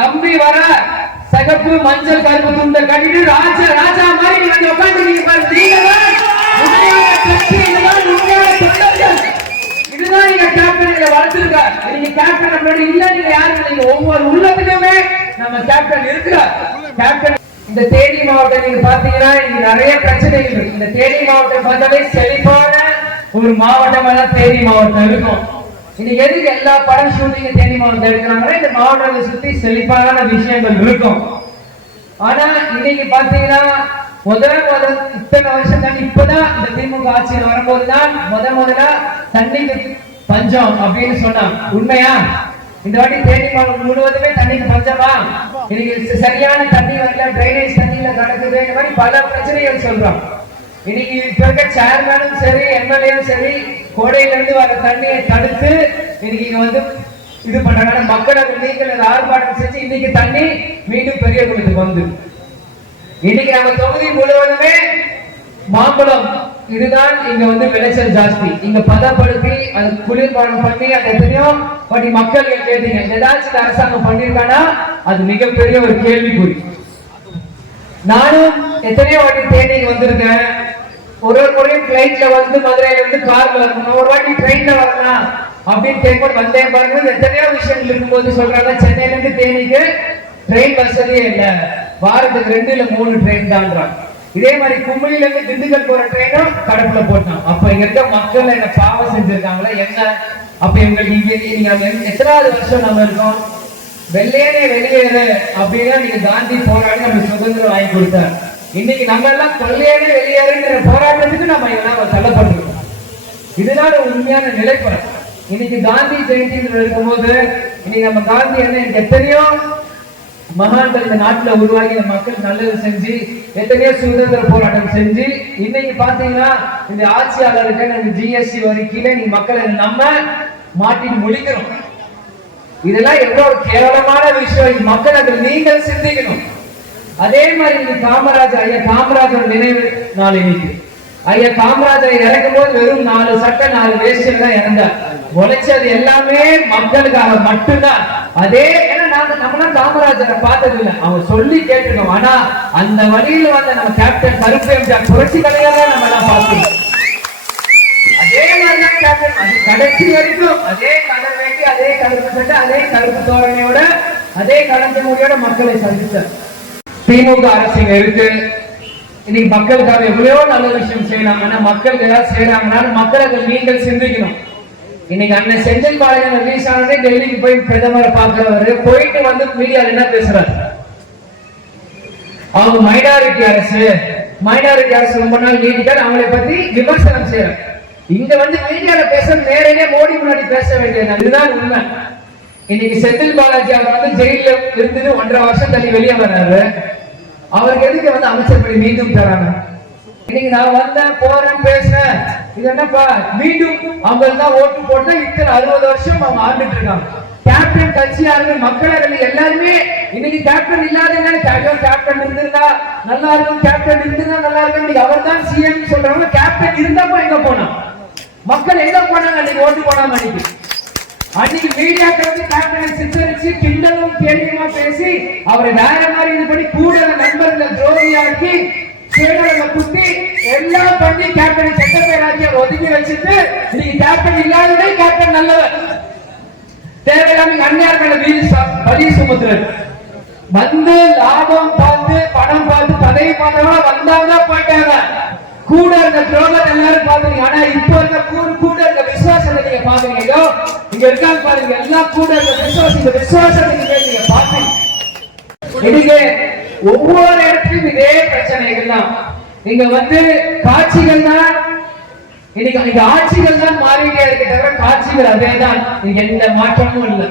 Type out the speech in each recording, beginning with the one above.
தம்பி வர சகப்பு மஞ்சள் கருப்பு துண்டை கட்டிட்டு ராஜா ராஜா மாதிரி நீங்க வந்து உட்கார்ந்துருக்கீங்க பாரு. நீங்க தான் உண்மையான கட்சி, இதுதான் உண்மையான தொண்டர்கள். இதுதான் நீங்க கேப்டன் இதை வளர்த்திருக்கா நீங்க கேப்டன் அப்படி இல்ல நீங்க யாரும் நீங்க ஒவ்வொரு உள்ளத்துக்குமே நம்ம கேப்டன் இருக்கிறார். கேப்டன் இந்த தேனி மாவட்டம் நீங்க பாத்தீங்கன்னா இங்க நிறைய பிரச்சனைகள் இருக்கு. இந்த தேனி மாவட்டம் பார்த்தாலே செழிப்பான ஒரு மாவட்டமா தான் தேனி மாவட்டம் இருக்கும். இன்னைக்கு எதுக்கு எல்லா படம் ஷூட்டிங் தேனி மாவட்டம் எடுக்கிறாங்கன்னா இந்த மாவட்டத்தை சுத்தி செழிப்பான விஷயங்கள் இருக்கும். ஆனா இன்னைக்கு பாத்தீங்கன்னா முதல் முதல் இத்தனை வருஷம் தான் இப்பதான் இந்த திமுக ஆட்சியில் வரும்போது தான் முத முதலா தண்ணிக்கு பஞ்சம் அப்படின்னு சொன்னான் உண்மையா? இந்த வாட்டி தேனி மாவட்டம் முழுவதுமே தண்ணிக்கு பஞ்சமா? இன்னைக்கு சரியான தண்ணி வரல டிரைனேஜ் தண்ணியில நடக்குது இந்த மாதிரி பல பிரச்சனைகள் சொல்றோம். இன்னைக்கு இப்ப இருக்க சேர்மேனும் சரி எம்எல்ஏவும் சரி கோடையிலிருந்து வர தண்ணியை தடுத்து இன்னைக்கு இங்க வந்து இது பண்றாங்க. மக்கள் அதை நீங்கள் ஆர்ப்பாட்டம் செஞ்சு இன்னைக்கு தண்ணி மீண்டும் பெரிய குளத்துக்கு வந்து. இன்னைக்கு நம்ம தொகுதி முழுவதுமே மாம்பழம். இதுதான் இங்க வந்து விளைச்சல் ஜாஸ்தி. இங்க பதப்படுத்தி அது குளிர்பானம் பண்ணி அது எத்தனையோ வாட்டி மக்கள் கேட்டீங்க. ஏதாச்சும் அரசாங்கம் பண்ணிருக்கானா அது மிகப்பெரிய ஒரு கேள்விக்குறி. நானும் எத்தனையோ வாட்டி தேனிக்கு வந்திருக்கேன். ஒரு ஒரு முறையும் பிளைட்ல வந்து மதுரையில இருந்து கார்ல வரணும். ஒரு வாட்டி ட்ரெயின்ல வரலாம் அப்படின்னு கேட்கும் வந்தேன் பாருங்க. எத்தனையோ விஷயங்கள் இருக்கும்போது சொல்றாங்க. சென்னையில இருந்து தேனிக்கு ட்ரெயின் வசதியே இல்லை. வாரத்துக்கு ரெண்டு இல்ல மூணு ட்ரெயின் தான்றாங்க. இதே மாதிரி கும்பலில இருந்து திண்டுக்கல் போற ட்ரெயினும் கடப்புல போட்டான். அப்ப இங்க இருக்க மக்கள் என்ன பாவம் செஞ்சிருக்காங்களா? என்ன? அப்ப எங்களுக்கு இங்க நீங்க எத்தனாவது வருஷம் நம்ம இருக்கோம். வெள்ளையனே வெளியேறு அப்படின்னா நீங்க காந்தி போராடி நம்ம சுதந்திரம் வாங்கி கொடுத்தேன் இன்னைக்கு நம்ம எல்லாம் கொள்ளையனே வெளியேறுன்ற போராட்டத்துக்கு நம்ம எல்லாம் தள்ளப்பட்டிருக்கோம். இதுதான் உண்மையான நிலைப்படம் இன்னைக்கு காந்தி ஜெயந்தின்னு இருக்கும்போது இன்னைக்கு நம்ம காந்தி என்ன எத்தனையோ மகான்கள் இந்த நாட்டுல உருவாகி மக்கள் நல்லது செஞ்சு எத்தனையோ சுதந்திர போராட்டம் செஞ்சு இன்னைக்கு பாத்தீங்கன்னா இந்த ஆட்சியாளருக்கு இந்த ஜிஎஸ்டி வரி கீழே நீ மக்களை நம்ம மாட்டி முழிக்கிறோம். இதெல்லாம் எவ்வளவு கேவலமான விஷயம். மக்கள் அதில் நீங்கள் சிந்திக்கணும். அதே மாதிரி காமராஜர் ஐயா காமராஜர் நினைவு நாள் இன்னைக்கு. ஐயா காமராஜரை இறக்கும் போது வெறும் நாலு சட்டை நாலு வேஷ்டியில் தான் இறந்தார். உழைச்சது எல்லாமே மக்களுக்காக மட்டும்தான். அதே ஏன்னா நாங்க நம்மளாம் காமராஜரை பார்த்தது அவன் சொல்லி கேட்டிருக்கோம். ஆனா அந்த வழியில வந்த நம்ம கேப்டன் கருப்பு எம்ஜிஆர் புரட்சி தலைவரை நம்ம எல்லாம் பார்த்தோம். அதே மாதிரிதான் கேப்டன் அது கடைசி வரைக்கும் அதே கடல் வேட்டி அதே கருப்பு சட்டை அதே கருப்பு தோரணையோட அதே கடந்த மொழியோட மக்களை சந்தித்தார். திமுக அரசு இருக்கு. இன்னைக்கு மக்களுக்காக எவ்வளவோ நல்ல விஷயம் செய்யலாம். ஆனா மக்களுக்கு ஏதாவது செய்யறாங்கன்னா மக்களை நீங்கள் சிந்திக்கணும். இன்னைக்கு அண்ணன் செந்தில் பாளையம் ரிலீஸ் ஆனதே டெல்லிக்கு போய் பிரதமரை பார்க்கிறவரு போயிட்டு வந்து மீடியால என்ன பேசுறாரு? அவங்க மைனாரிட்டி அரசு மைனாரிட்டி அரசு ரொம்ப நாள் நீடிக்காது. அவங்களை பத்தி விமர்சனம் செய்யறாங்க இங்க வந்து மீடியால பேச நேரடியே மோடி முன்னாடி பேச வேண்டியது. அதுதான் உண்மை. இன்னைக்கு செந்தில் பாலாஜி அவர் வந்து ஜெயில இருந்து ஒன்றரை வருஷம் தள்ளி வெளியே வர்றாரு. அவருக்கு எதுக்கு வந்து அமைச்சர் படி மீண்டும் தராங்க? இன்னைக்கு நான் வந்தேன் போறேன் பேசுறேன். இது என்னப்பா? மீண்டும் அவங்களுக்கு தான் ஓட்டு போட்டு இத்தனை அறுபது வருஷம் அவங்க ஆண்டுட்டு இருக்காங்க. கேப்டன் மக்களாக மக்களர்கள் எல்லாருமே இன்னைக்கு கேப்டன் இல்லாத ஐயோ கேப்டன் இருந்திருந்தா நல்லா இருக்கும் கேப்டன் இருந்திருந்தா நல்லா இருக்கும். இன்னைக்கு அவர் தான் சிஎம் சொல்றவங்க கேப்டன் இருந்தப்ப எங்க போனான்? மக்கள் எங்க போனாங்க? அன்னைக்கு ஓட்டு போனாங்க அன்னைக்கு. அன்னைக்கு மீடியாக்கள் வந்து கேப்டனை சித்தரிச்சு கிண்டலும் கேள்வியுமா பேசி அவரை வேற மாதிரி இது பண்ணி கூட நண்பர்களை துரோகியாக்கி சேனலை குத்தி எல்லாம் பண்ணி கேப்டன் சட்டப்பேராட்சி ஒதுக்கி வச்சுட்டு இன்னைக்கு கேப்டன் இல்லாதவனே கேப்டன் நல்லவர். தேவையில்லாம அந்நியார் மேல வீதி ச- பலி வந்து லாபம் பார்த்து பணம் பார்த்து பதவி பார்த்தவங்க வந்தாங்க போயிட்டாங்க. கூட இருந்த துரோகத்தை எல்லாரும் பாக்குறீங்க ஆனா இப்போ இருக்க கூட கூட விசுவாசத்தை நீங்க பாக்குறீங்களோ இங்க இருக்காங்க பாருங்க. எல்லாம் கூட இருக்க விசுவாசம் இந்த விசுவாசத்தை நீங்க நீங்க பாக்கணும் இன்னைக்கு ஒவ்வொரு இடத்துலயும் இதே பிரச்சனைகள் தான். நீங்க வந்து காட்சிகள் தான் இன்னைக்கு இன்னைக்கு ஆட்சிகள் தான் மாறிட்டே இருக்க தவிர காட்சிகள் அதே தான் நீங்க எந்த மாற்றமும் இல்லை.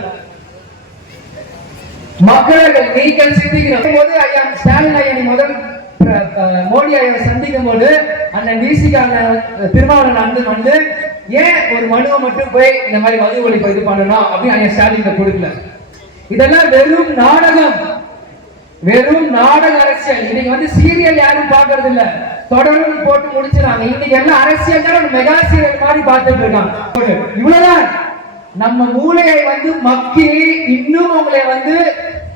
மக்களுக்கு நீங்கள் சிந்திக்கணும். போது ஐயா ஸ்டாலின் ஐயா முதல் மோடி ஐயா சந்திக்கும் போது அந்த விசிக அண்ணன் திருமாவளவன் அண்ணன் வந்து ஏன் ஒரு மனுவை மட்டும் போய் இந்த மாதிரி மது ஒழிப்பு இது பண்ணணும் அப்படின்னு ஐயா ஸ்டாலின் கொடுக்கல. இதெல்லாம் வெறும் நாடகம். வெறும் நாடக அரசியல். இன்னைக்கு வந்து சீரியல் யாரும் பாக்குறது இல்ல தொடர்ந்து போட்டு முடிச்சிடாங்க இன்னைக்கு எல்லாம் அரசியல் தான் ஒரு மெகா சீரியல் மாதிரி பார்த்துட்டு இருக்காங்க. இவ்வளவுதான். நம்ம மூளையை வந்து மக்கி இன்னும் உங்களை வந்து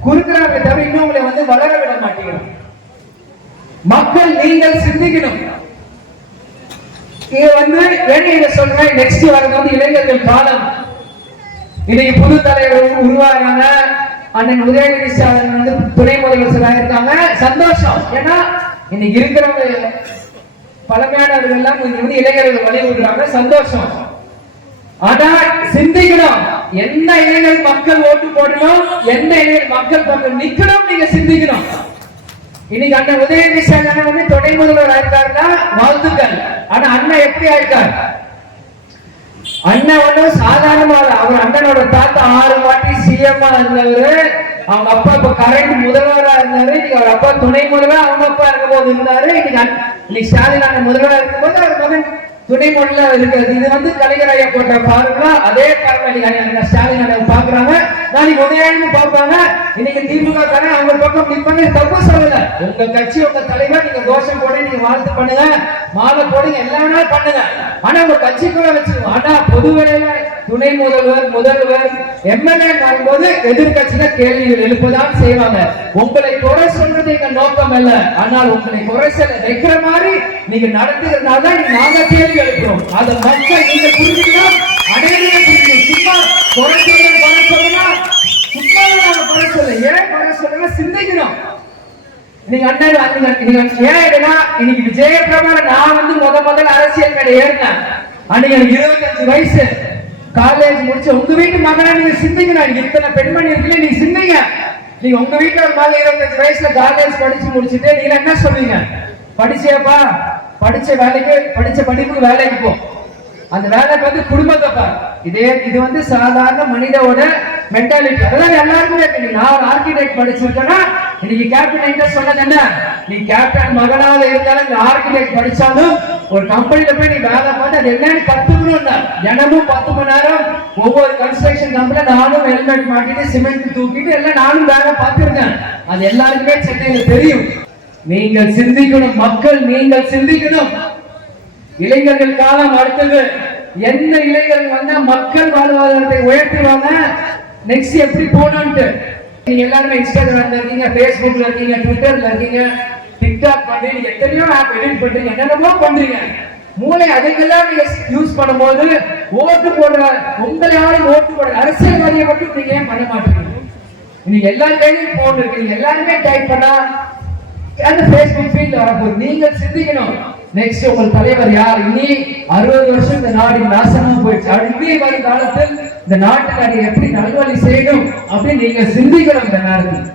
குறுக்கிறாங்க தவிர இன்னும் உங்களை வந்து வளர விட மாட்டேங்கிறோம் மக்கள் நீங்கள் சிந்திக்கணும். இது வந்து வேலையில சொல்றேன். நெக்ஸ்ட் வரது வந்து இளைஞர்கள் காலம். இன்னைக்கு புது தலைவர் உருவாகிறாங்க அண்ணன் உதயநிதி ஸ்டாலின் வந்து துணை முதலமைச்சராக இருக்காங்க. சந்தோஷம். ஏன்னா இன்னைக்கு இருக்கிறவங்க பழமையானவர்கள் எல்லாம் வந்து இளைஞர்கள் வழி விடுறாங்க. சந்தோஷம். ஆனா சிந்திக்கணும். எந்த இளைஞர் மக்கள் ஓட்டு போடணும்? எந்த இளைஞர் மக்கள் பக்கம் நிக்கணும்? நீங்க சிந்திக்கணும். இன்னைக்கு அண்ணன் உதயநிதி ஸ்டாலின் வந்து துணை முதல்வர் ஆயிருக்காருன்னா வாழ்த்துக்கள். ஆனா அண்ணன் எப்படி ஆயிருக்கார்? அண்ணன் ஒண்ணும் சாதாரணமா அவர் அண்ணனோட தாத்தா ஆறு வாட்டி சிஎம்மா இருந்தவரு அவங்க அப்பா இப்ப கரண்ட் முதல்வரா இருந்தாரு. இன்னைக்கு அவர் அப்பா துணை முதல்வர் அவங்க அப்பா இருக்கும்போது இருந்தாரு. இன்னைக்கு இன்னைக்கு ஸ்டாலின் அண்ணன் முதல்வரா இருக்கும்போது அவர் மகன் துணை முதல்வர் இருக்கிறது இது வந்து கலைஞர் ஐயா போட்ட பார்வை. அதே பார்வை அண்ணன் ஸ்டாலின் அண்ணன் பாக்குறாங்க நாளைக்கு உதயன்னு பார்ப்பாங்க. இன்னைக்கு திமுக காரன் அவங்க பக்கம் நிற்பாங்க தப்பு சொல்லல. உங்க கட்சி உங்க தலைவர் நீங்க தோஷம் போட நீங்க வாழ்த்து பண்ணுங்க. மாலை போடுங்க எல்லா வேணாலும் பண்ணுங்க. ஆனா உங்க கட்சிக்குள்ள வச்சு ஆனா பொது துணை முதல்வர் முதல்வர் எம்எல்ஏ வரும்போது எதிர்கட்சியில கேள்விகள் எழுப்பதான் செய்வாங்க. உங்களை குறை சொல்றது எங்க நோக்கம் அல்ல. ஆனால் உங்களை குறை சொல்ல வைக்கிற மாதிரி நீங்க நடத்துகிறதுனால தான் நாங்க கேள்வி எழுப்புறோம். அதை மக்கள் நீங்க புரிஞ்சுக்கணும். அனைவரும் புரிஞ்சுக்கணும். சும்மா குறை சொல்ல குறை சொல்லலாம் சும்மா நாங்க குறை சொல்ல. ஏன் குறை சொல்லுங்க? சிந்திக்கணும். நீங்க அண்ணன் அண்ணன் நீங்க ஏன் இதுனா இன்னைக்கு விஜயபிரமான நான் வந்து முத முதல்ல அரசியல் மேடை ஏறினேன். அன்னைக்கு எனக்கு இருபத்தஞ்சு வயசு. காலேஜ் முடிச்ச உங்க வீட்டு மகனா நீங்க சிந்திக்கணும். இத்தனை பெண்மணி இருக்குல்ல நீங்க சிந்திங்க. நீங்க உங்க வீட்டுல ஒரு மகன் இருபத்தஞ்சு வயசுல காலேஜ் படிச்சு முடிச்சுட்டு நீங்க என்ன சொல்றீங்க? படிச்சியாப்பா? படிச்ச வேலைக்கு படிச்ச படிப்புக்கு வேலைக்கு போ. அந்த வேலை வந்து குடும்பத்தை பாரு. இதே இது வந்து சாதாரண மனிதோட மென்டாலிட்டி அதெல்லாம் எல்லாருக்குமே இருக்கு நீ நான் ஒரு ஆர்கிடெக்ட் படிச்சிருக்கேன்னா இன்னைக்கு கேப்டன் என்கிட்ட சொன்னது என்ன? நீ கேப்டன் மகனால இருந்தாலும் இந்த ஆர்கிடெக்ட் படிச்சாலும் ஒரு கம்பெனில போய் நீ வேலை பார்த்து அது என்னன்னு கத்துக்கணும் தினமும் பத்து மணி நேரம் ஒவ்வொரு கன்ஸ்ட்ரக்ஷன் கம்பெனில நானும் ஹெல்மெட் மாட்டிட்டு சிமெண்ட் தூக்கிட்டு எல்லாம் நானும் வேலை பார்த்துருக்கேன். அது எல்லாருக்குமே சென்னையில தெரியும். நீங்கள் சிந்திக்கணும். மக்கள் நீங்கள் சிந்திக்கணும். இளைஞர்கள் காலம் அடுத்தது. எந்த இளைஞர்கள் வந்தா மக்கள் வாழ்வாதாரத்தை உயர்த்துவாங்க? நெக்ஸ்ட் எப்படி போகணும்ட்டு நீங்க எல்லாருமே இன்ஸ்டாகிராம்ல இருக்கீங்க பேஸ்புக்ல இருக்கீங்க ட்விட்டர்ல இருக்கீங்க. டிக்டாக் பண்றீங்க எத்தனையோ ஆப் எடிட் பண்றீங்க என்னென்னமோ பண்றீங்க. மூளை அதுக்கெல்லாம் நீங்க யூஸ் பண்ணும்போது ஓட்டு போடுற உங்களை யாரும் ஓட்டு போடுற அரசியல்வாதியை மட்டும் நீங்க ஏன் பண்ண மாட்டீங்க? நீங்க எல்லா கையிலும் போன் இருக்கு நீங்க எல்லாருமே டைப் பண்ணா அந்த பேஸ்புக் ஃபீல்ட்ல வரப்போகுது. நீங்கள் சிந்திக்கணும். நெக்ஸ்ட் உங்கள் தலைவர் யார்? இனி அறுபது வருஷம் இந்த நாடு நாசமா போயிடுச்சு. அடுத்து வரும் காலத்தில் இந்த நாட்டு அதை எப்படி நல்வழி செய்யணும் அப்படின்னு நீங்க சிந்திக்கணும் இந்த நேரத்தில்